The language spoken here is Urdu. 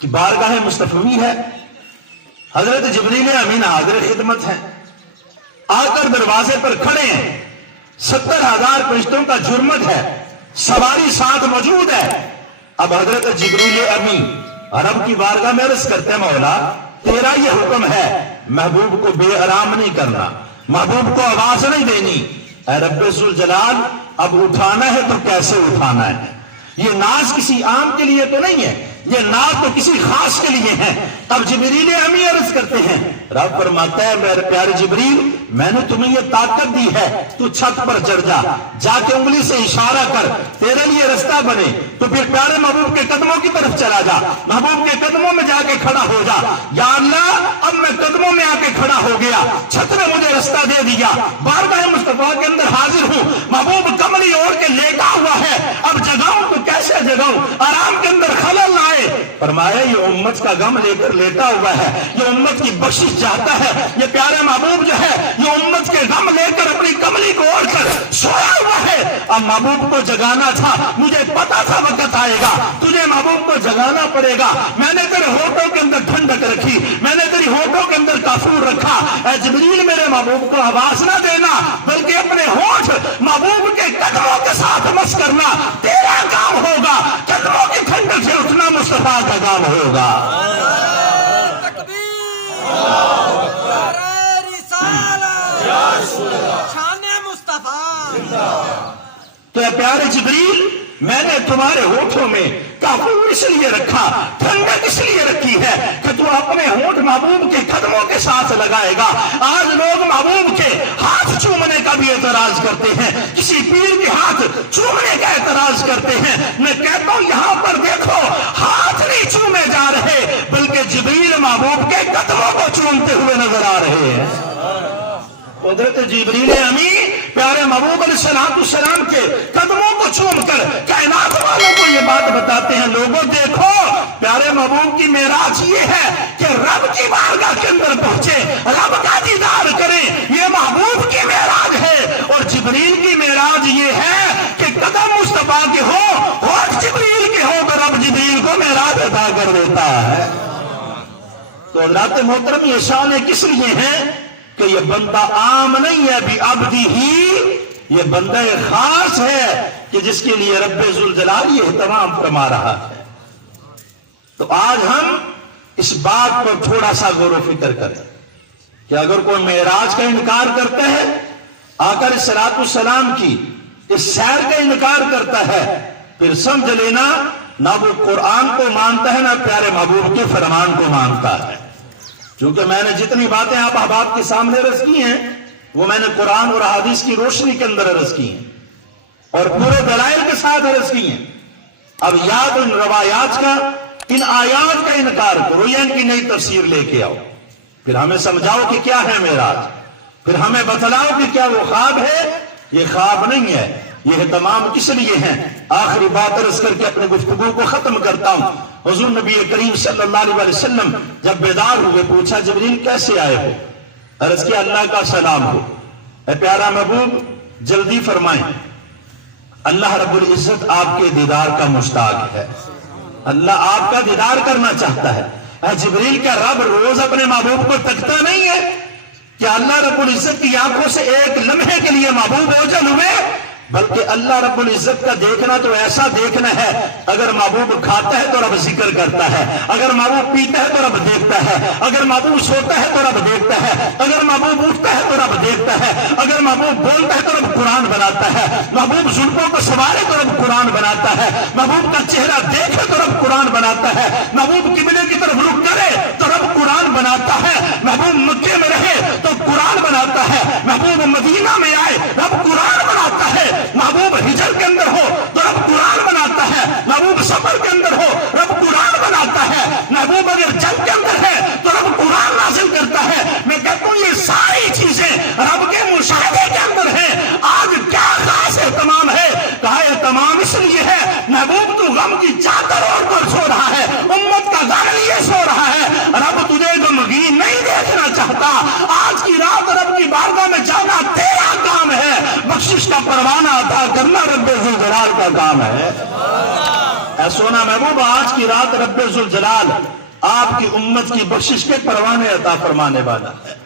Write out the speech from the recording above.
کہ بارگاہ مصطفی ہے، حضرت جبریل امین حاضر خدمت ہیں، آ کر دروازے پر کھڑے ہیں، 70,000 فرشتوں کا جرمت ہے، سواری ساتھ موجود ہے۔ اب حضرت جبریل امین رب کی بارگاہ میں عرض کرتے ہیں مولا تیرا یہ حکم ہے محبوب کو بے آرام نہیں کرنا، محبوب کو آواز نہیں دینی۔ اے رب ذوالجلال اب اٹھانا ہے تو کیسے اٹھانا ہے؟ یہ ناز کسی عام کے لیے تو نہیں ہے، یہ ناز تو کسی خاص کے لیے ہے۔ اب جبریل امین عرض کرتے ہیں، رب فرماتا ہے میرے پیارے جبریل میں نے تمہیں یہ طاقت دی ہے، تو چھت پر چڑھ جا، جا کے انگلی سے اشارہ کر، تیرے لیے رستہ بنے، تو پھر پیارے محبوب کے قدموں کی طرف چلا جا، محبوب کے قدموں میں جا کے کھڑا ہو جا۔ یا اللہ اب میں قدموں میں آ کے کھڑا ہو گیا، چھت نے مجھے رستہ دے دیا، بارگاہ مصطفیٰ کے اندر حاضر ہوں، محبوب کملی اوڑھ کے لیٹا ہوا ہے، اب جگاؤں تو کیسے جگاؤں، آرام کے اندر خلل نہ آئے۔ فرمایا یہ امت کا غم لے کر لیٹا ہوا ہے، یہ امت کی بخشش چاہتا ہے، یہ پیارے محبوب جو ہے یہ امت کے غم لے کر اپنی کملی کو اوڑھ کر سویا ہوا ہے۔ اب محبوب کو جگانا تھا، مجھے پتا تھا وقت آئے گا، تجھے محبوب کو جگانا پڑے گا، میں نے تیرے ہونٹوں کے اندر ٹھنڈک رکھی، میں نے تیری ہونٹوں کے اندر کافور رکھا۔ اے جبریل میرے محبوب کو آواز نہ دینا بلکہ اپنے ہونٹ محبوب کے قدموں کے ساتھ مس کرنا، تیرا کام ہوگا، قدموں کی ٹھنڈک سے اٹھنا مصطفیٰ کا کام ہوگا۔ تو اے پیارے جبریل میں نے تمہارے ہونٹوں میں کافور اس لیے رکھا، ٹھنڈک اس لیے رکھی ہے کہ تو اپنے ہونٹ محبوب کے قدموں کے ساتھ لگائے گا۔ آج لوگ محبوب کے ہاتھ چومنے کا بھی اعتراض کرتے ہیں، کسی پیر کے ہاتھ چومنے کا اعتراض کرتے ہیں۔ میں کہتا ہوں یہاں پر دیکھو ہاتھ نہیں چومے جا رہے بلکہ جبریل محبوب کے قدموں کو چومتے ہوئے نظر آ رہے ہیں۔ حضرت جبریل امین پیارے محبوب علیہ السلام کے قدموں کو چوم کر کائنات والوں کو یہ بات بتاتے ہیں، لوگوں دیکھو پیارے محبوب کی معراج یہ ہے کہ رب کی بارگاہ کے اندر پہنچے، رب کا دیدار کریں، یہ محبوب کی معراج ہے۔ اور جبریل کی معراج یہ ہے کہ قدم مصطفیٰ کے ہو اور جبریل کے ہو تو رب جبریل کو معراج عطا کر دیتا ہے۔ تو حضرات محترم یہ شان کس لیے ہے کہ یہ بندہ عام نہیں ہے، بھی عبدی ہی، یہ بندہ خاص ہے کہ جس کے لیے رب ذوالجلال یہ اہتمام فرما رہا ہے۔ تو آج ہم اس بات پر تھوڑا سا غور و فکر کریں کہ اگر کوئی معراج کا انکار کرتا ہے، آقا علیہ السلام کی اس سیر کا انکار کرتا ہے، پھر سمجھ لینا نہ وہ قرآن کو مانتا ہے نہ پیارے محبوب کے فرمان کو مانتا ہے۔ چونکہ میں نے جتنی باتیں آپ احباب کے سامنے عرض کی ہیں وہ میں نے قرآن اور حدیث کی روشنی کے اندر عرض کی ہیں اور پورے دلائل کے ساتھ عرض کی ہیں۔ اب یا تو ان روایات کا، ان آیات کا انکار کرو یا ان کی نئی تفسیر لے کے آؤ، پھر ہمیں سمجھاؤ کہ کیا ہے معراج، پھر ہمیں بتلاؤ کہ کیا وہ خواب ہے، یہ خواب نہیں ہے، یہ تمام کس لیے ہیں۔ آخری بات عرض کر کے اپنے گفتگو کو ختم کرتا ہوں۔ حضور نبی کریم صلی اللہ علیہ وسلم جب بیدار ہوئے پوچھا جبریل کیسے آئے ہو؟ عرض کیا اللہ کا سلام ہو۔ اے پیارا محبوب جلدی فرمائیں، اللہ رب العزت آپ کے دیدار کا مشتاق ہے، اللہ آپ کا دیدار کرنا چاہتا ہے۔ اے جبریل کا رب روز اپنے محبوب کو تکتا نہیں ہے؟ کیا اللہ رب العزت کی آنکھوں سے ایک لمحے کے لیے محبوب اوجھل ہوئے؟ بلکہ اللہ رب العزت کا دیکھنا تو ایسا دیکھنا ہے، اگر محبوب کھاتا ہے تو رب ذکر کرتا ہے، اگر محبوب پیتا ہے تو رب دیکھتا ہے، اگر محبوب سوتا ہے تو رب دیکھتا ہے، اگر محبوب اٹھتا ہے تو رب دیکھتا ہے، اگر محبوب بولتا ہے تو رب قرآن بناتا ہے، محبوب زلفوں کو سنوارے تو رب قرآن بناتا ہے، محبوب کا چہرہ دیکھے تو رب قرآن بناتا ہے، محبوب قبلے کی طرف رخ کرے تو رب قرآن بناتا ہے، محبوب مکے میں رہے تو قرآن بناتا ہے، محبوب مدینہ میں آئے رب قرآن بناتا ہے، محبوب ہجر کے اندر ہو تو رب قرآن بناتا ہے، محبوب سفر کے اندر ہو رب قرآن بناتا ہے، محبوب اگر جنگ کے اندر ہے تو رب قرآن نازل کرتا ہے۔ میں کہتا ہوں یہ ساری چیزیں رب کے مشاہدے کے اندر ہیں۔ آج کیا خاص اہتمام ہے؟ کہا اہتمام اس لیے ہے محبوب تو غم کی چادر اوڑھ کر سو رہا ہے، امت کا غم لیے سو رہا ہے، رب تجھے غمگین نہیں دیکھنا چاہتا، سونا محبوب آج کی رات رب ذوالجلال آپ کی امت کی بخشش کے پروانے عطا فرمانے والا ہے۔